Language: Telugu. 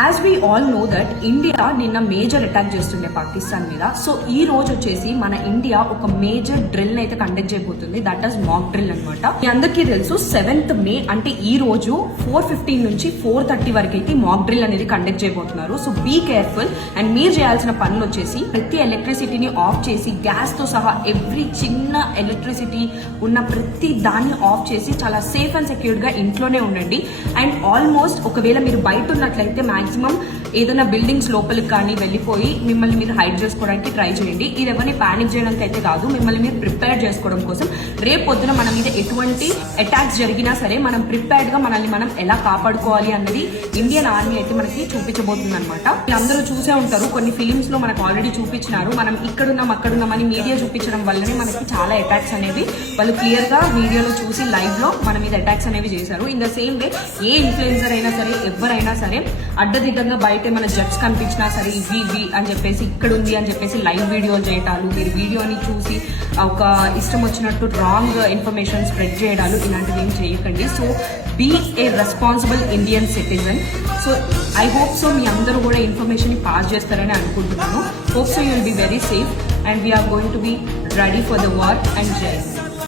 As we all know that India నిన్న మేజర్ అటాక్ చేస్తుండే పాకిస్తాన్ మీద. సో ఈ రోజు వచ్చేసి మన ఇండియా ఒక మేజర్ డ్రిల్ అయితే కండక్ట్ చేయబోతుంది. దట్ ఈస్ మాక్ డ్రిల్ అనమాట. మీ అందరికీ తెలుసు 7th May అంటే ఈ రోజు 4:15 నుంచి 4:30 వరకు అయితే మాక్ డ్రిల్ అనేది కండక్ట్ చేయబోతున్నారు. So be careful. అండ్ మీరు చేయాల్సిన పనులు వచ్చేసి ప్రతి ఎలక్ట్రిసిటీని ఆఫ్ చేసి, గ్యాస్ తో సహా ఎవ్రీ చిన్న ఎలక్ట్రిసిటీ ఉన్న ప్రతి దాన్ని ఆఫ్ చేసి చాలా సేఫ్ అండ్ సెక్యూర్డ్ గా ఇంట్లోనే ఉండండి. అండ్ ఆల్మోస్ట్ ఒకవేళ మీరు బయట ఉన్నట్లయితే మాక్సిమం ఏదైనా బిల్డింగ్స్ లోపలికి కానీ వెళ్ళిపోయి మిమ్మల్ని మీరు హైడ్ చేసుకోవడానికి ట్రై చేయండి. ఇది ఎవరిని పానిక్ చేయడానికి అయితే కాదు, మిమ్మల్ని మీరు ప్రిపేర్ చేసుకోవడం కోసం. రేపు పొద్దున మన మీద ఎటువంటి అటాక్స్ జరిగినా సరే మనం ప్రిపేర్డ్ గా మనల్ని మనం ఎలా కాపాడుకోవాలి అన్నది ఇండియన్ ఆర్మీ అయితే మనకి చూపించబోతుంది అనమాట. అందరూ చూసే ఉంటారు, కొన్ని ఫిలిమ్స్ లో మనకు ఆల్రెడీ చూపించినారు. మనం ఇక్కడున్నాం అక్కడున్నామని మీడియా చూపించడం వల్లనే మనకి చాలా అటాక్స్ అనేవి వాళ్ళు క్లియర్ గా వీడియోలో చూసి లైవ్ లో మన మీద అటాక్స్ అనేవి చేశారు. In the same way A influencer అయినా సరే, ఎవరైనా సరే అడ్డదిడ్డంగా బయట మన జడ్స్ కనిపించినా సరే ఇవి అని చెప్పేసి, ఇక్కడ ఉంది అని చెప్పేసి లైవ్ వీడియోలు చేయటాలు, మీరు వీడియోని చూసి ఒక ఇష్టం వచ్చినట్టు రాంగ్ ఇన్ఫర్మేషన్ స్ప్రెడ్ చేయడాలు, ఇలాంటివి ఏం చేయకండి. So be a responsible Indian citizen. So I hope so మీ అందరూ కూడా ఇన్ఫర్మేషన్ పాస్ చేస్తారని అనుకుంటున్నాను. Hope so you will be very safe and we're going to be ready for the war and జై.